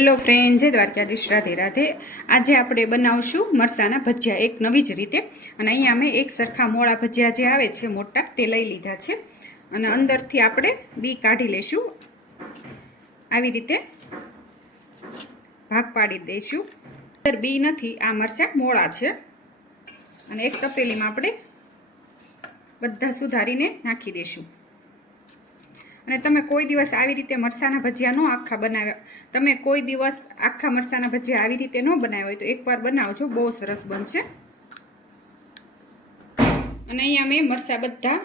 Hello friend, જય દ્વારકાધીશ. રાધે રાધે. આજે આપણે બનાવશું મરસાના ભજીયા. એક નવી જ રીતે. અને અહીંયા અમે એક સરખા મોળા ભજીયા જે આવે છે મોટા, તે લઈ લીધા છે. અને અંદરથી આપણે બી કાઢી લેશું. આવી રીતે ભાગ પાડી દઈશું. અંદર બી નથી, આ મરચાં મોળા છે. અને એક તપેલીમાં આપણે બધા સુધારીને નાખી દઈશું. અને તમે કોઈ દિવસ આવી રીતે મરસાના ભજીયા ન આખા બનાવ્યા. તમે કોઈ દિવસ આખા મરસાના ભજીયા આવી રીતે ન બનાવ્યા હોય તો એકવાર બનાવજો, બહુ સરસ બનશે. અને અહીંયા મેં મરસા બધા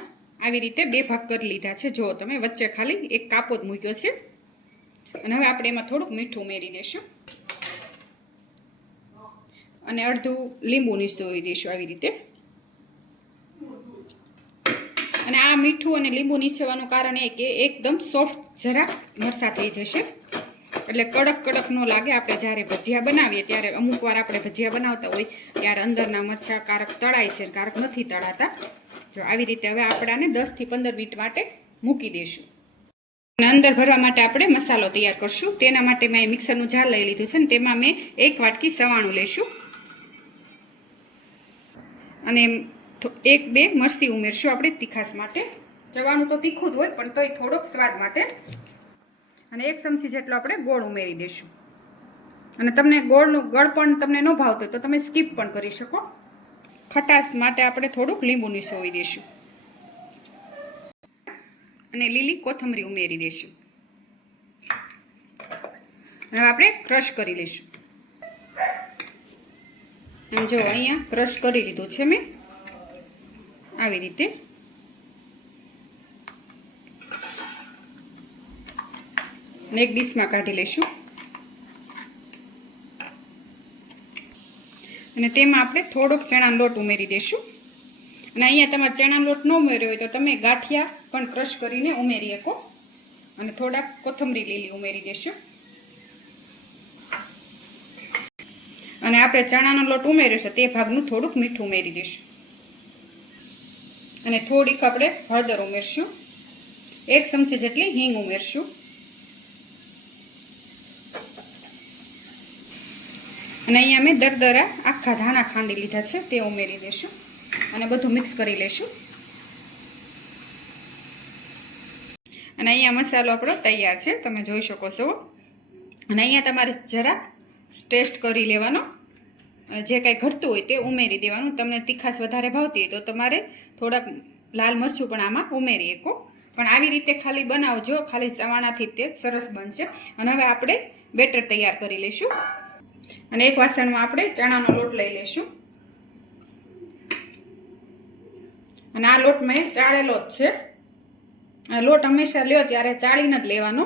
આવી રીતે બે ભાગ કરી લીધા છે. જો તમે વચ્ચે ખાલી એક કાપો જ મૂક્યો છે. અને હવે આપણે એમાં થોડુંક મીઠું ઉમેરી દઈશું. અને અડધું લીંબુ નીચોવી દઈશું આવી રીતે. અને આ મીઠું અને લીંબુ નીચેવાનું કારણ એ કે એકદમ સોફ્ટ જરાક મરસા થઈ જશે. એટલે કડક કડક ન લાગે. આપણે જ્યારે ભજીયા બનાવીએ, ત્યારે અમુક વાર આપણે ભજીયા બનાવતા હોય, ત્યારે અંદરના મરચા કારક તળાય છે, કારક નથી તળાતા. જો આવી રીતે હવે આપણાને દસથી પંદર મિનિટ માટે મૂકી દઈશું. અને અંદર ભરવા માટે આપણે મસાલો તૈયાર કરશું. તેના માટે મેં મિક્સરનું જાર લઈ લીધું છે ને તેમાં મેં એક વાટકી સવાણું લેશું. અને એક બે મરસી ઉમેરશું આપણે તીખાસ માટે. ચવાનું તો તીખું જ હોય, પણ તોય થોડોક સ્વાદ માટે. અને એક ચમચી જેટલો આપણે ગોળ ઉમેરી દઈશું અને તમને ગોળનું ગળ પણ તમને ન ભાવતો તો તમે સ્કીપ પણ કરી શકો. ખટાશ માટે આપણે થોડુંક લીંબુ નિસોવી દઈશું અને લીલી કોથમરી ઉમેરી દઈશું હવે આપણે ક્રશ કરી લઈશું. એમ જો અહીંયા ક્રશ કરી લીધું છે મેં. આવી રીતે. એક ડીશમાં કાઢી લઈશું. અને તેમાં આપણે થોડોક ચણાનો લોટ ઉમેરી દઈશું અને અહીંયા તમારે ચણાનો લોટ ન ઉમેર્યો હોય તો તમે ગાંઠિયા પણ ક્રશ કરીને ઉમેરી શકો. અને થોડાક કોથમરી લીલી ઉમેરી દઈશું અને આપણે ચણાનો લોટ ઉમેર્યો છે તે ભાગનું થોડુંક મીઠું ઉમેરી દઈશું અને થોડીક આપણે હળદર ઉમેરશું. એક ચમચી જેટલી હિંગ ઉમેરશું. અને અહીંયા મેં દરદરા આખા ધાણા ખાંડી લીધા છે, તે ઉમેરી દઈશું અને બધું મિક્સ કરી લઈશું. અને અહીંયા મસાલો આપણો તૈયાર છે, તમે જોઈ શકો છો. અને અહીંયા તમારે જરાક ટેસ્ટ કરી લેવાનો. જે કાંઈ ઘટતું હોય તે ઉમેરી દેવાનું. તમને તીખાશ વધારે ભાવતી હોય તો તમારે થોડાક લાલ મરચું પણ આમાં ઉમેરી શકો. પણ આવી રીતે ખાલી બનાવજો, ખાલી ચવાણાથી તે સરસ બનશે. અને હવે આપણે બેટર તૈયાર કરી લઈશું. અને એક વાસણમાં આપણે ચણાનો લોટ લઈ લઈશું. અને આ લોટ મેં ચાળેલો જ છે. લોટ હંમેશા લ્યો, ત્યારે ચાળીને જ લેવાનો.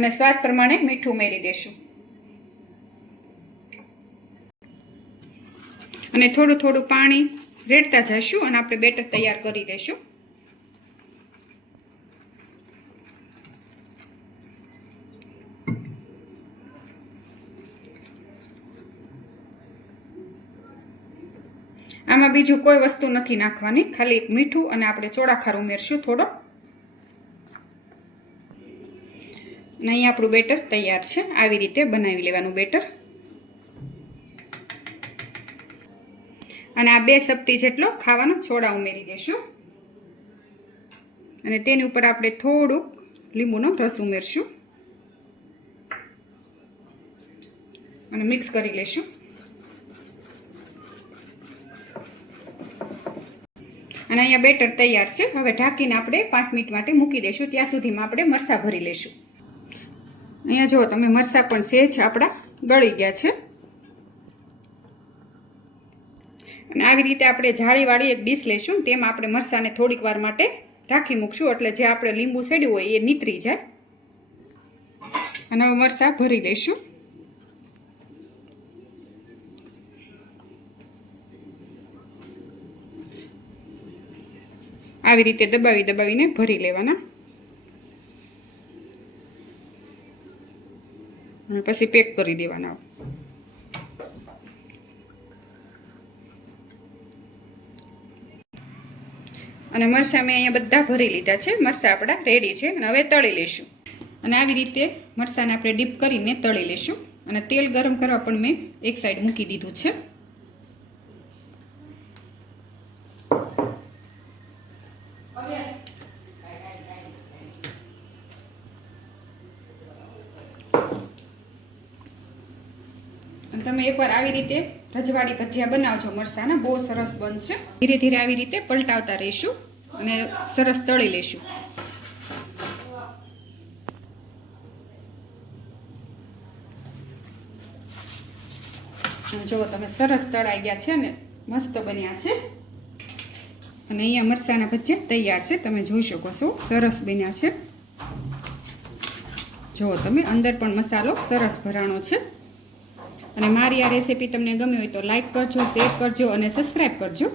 અને સ્વાદ પ્રમાણે મીઠું ઉમેરી દેશું. અને થોડું થોડું પાણી રેડતા જઈશું અને આપણે બેટર તૈયાર કરી દઈશું આમાં બીજું કોઈ વસ્તુ નથી નાખવાની, ખાલી મીઠું અને આપણે ચોળાખાર ઉમેરશું થોડો. અને અહીં આપણું બેટર તૈયાર છે. આવી રીતે બનાવી લેવાનું બેટર. અને આ બે સપ્તી જેટલો ખાવાનો છોડા ઉમેરી દઈશું અને તેની ઉપર આપણે થોડુંક લીંબુનો રસ ઉમેરશું. અને મિક્સ કરી લઈશું અને અહીંયા બેટર તૈયાર છે. હવે ઢાંકીને આપણે પાંચ મિનિટ માટે મૂકી દઈશું ત્યાં સુધીમાં આપણે મરસા ભરી લઈશું અહીંયા જુઓ, તમે મરસા પણ સેજ આપણા ગળી ગયા છે. અને આવી રીતે આપણે જાળીવાળી એક ડીશ લઈશું તેમાં આપણે મરસાને થોડીક વાર માટે રાખી મૂકશું. એટલે જે આપણે લીંબુ સેડ્યું હોય એ નીતરી જાય. અને હવે મરચાં ભરી લઈશું. આવી રીતે દબાવી દબાવીને ભરી લેવાના. અને પછી પેક કરી દેવાના. અને મરચાં મેં અહીંયા બધા ભરી લીધા છે. મરચાં આપણા રેડી છે અને હવે તળી લેશું અને આવી રીતે મરચાંને આપણે ડીપ કરીને તળી લેશું અને તેલ ગરમ કરવા પણ મેં એક સાઈડ મૂકી દીધું છે. તમે એકવાર આવી રીતે રજવાડી ભજીયા બનાવજો. મરસાના બહુ સરસ બનશે. ધીરે ધીરે આવી રીતે પલટાવતા રહીશું અને સરસ તળી અને જુઓ તમે સરસ તળાઈ ગયા છે ને મસ્ત બન્યા છે. અને અહીંયા મરસાના ભજીયા તૈયાર છે. તમે જોઈ શકો છો, સરસ બન્યા છે. જુઓ તમે, અંદર પણ મસાલો સરસ ભરાણો છે. અને મારી આ રેસીપી તમને ગમી હોય તો લાઇક કરજો શેર કરજો અને સબસ્ક્રાઈબ કરજો.